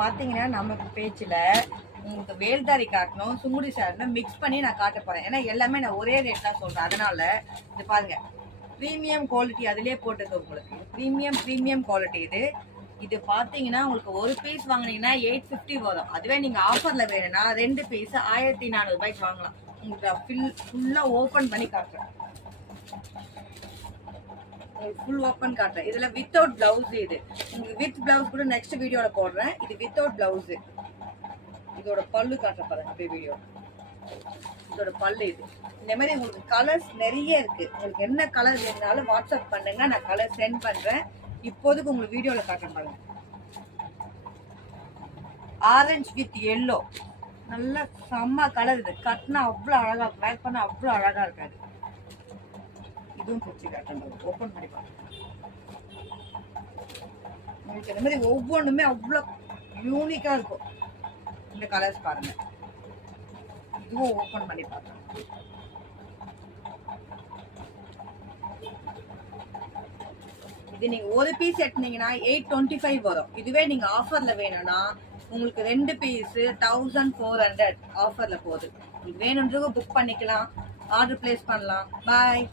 பாத்தீங்கன்னா நமக்கு பேச்சுல உங்களுக்கு வேல்தாரி காட்டணும் சுங்குடி சார்னு மிக்ஸ் பண்ணி நான் காட்ட போறேன். ஏன்னா எல்லாமே நான் ஒரே ரேட் தான் சொல்றேன். அதனால இது பாருங்க, ப்ரீமியம் குவாலிட்டி அதிலே போட்டுருக்கு உங்களுக்கு. ப்ரீமியம் குவாலிட்டி இது. இது பாத்தீங்கன்னா உங்களுக்கு ஒரு பீஸ் வாங்கினீங்கன்னா 850 வரும். அதுவே நீங்க ஆஃபர்ல வேணும்னா 2 பீஸ் 1400 ரூபாய்க்கு வாங்கலாம். உங்களுக்கு ஃபுல்லா ஓபன் பண்ணி காட்டுறேன். ஃபுல் ஓப்பன் காட்டுறேன். இதுல வித்தவுட் பிளவுஸ். இது உங்களுக்கு வித் பிளவுஸ் கூட நெக்ஸ்ட் வீடியோல போடுறேன். இது வித்தவுட் பிளவுஸ். இதோட பல்லு காட்டுற பாருங்க அப்படியே வீடியோ. இதோட பல்லு இது. இந்த மாதிரி உங்களுக்கு கலர்ஸ் நிறைய இருக்கு. உங்களுக்கு என்ன கலர் வேணும்னாலும் வாட்ஸ்அப் பண்ணுங்க, நான் கலர் சென்ட் பண்றேன். இப்போதைக்கு உங்களுக்கு வீடியோல காட்டுறேன் பாருங்க. ஆரஞ்சு வித் எல்லோ, நல்ல செம்ம கலர். இது கட்டினா அவ்வளோ அழகா, வேர் பண்ணா அவ்வளோ அழகா இருக்காது. இதுவும் பிடிச்சி காட்டுறது ஓப்பன் பண்ணி பாருங்க. உங்களுக்கு இந்த மாதிரி ஒவ்வொன்றுமே அவ்வளோ யூனிக்கா இருக்கும். இந்த கலர்ஸ் பாருங்க. இதுவும் ஓப்பன் பண்ணி பாருங்க. இது நீங்க ஒரு பீஸ் எடுத்தீங்கன்னா 825 வரும். இதுவே நீங்க ஆஃபர்ல வேணும்னா உங்களுக்கு 2 பீஸ் 1400 ஆஃபர்ல போகுது. உங்களுக்கு வேணும்ன்றது புக் பண்ணிக்கலாம், ஆர்டர் பிளேஸ் பண்ணலாம். பாய்.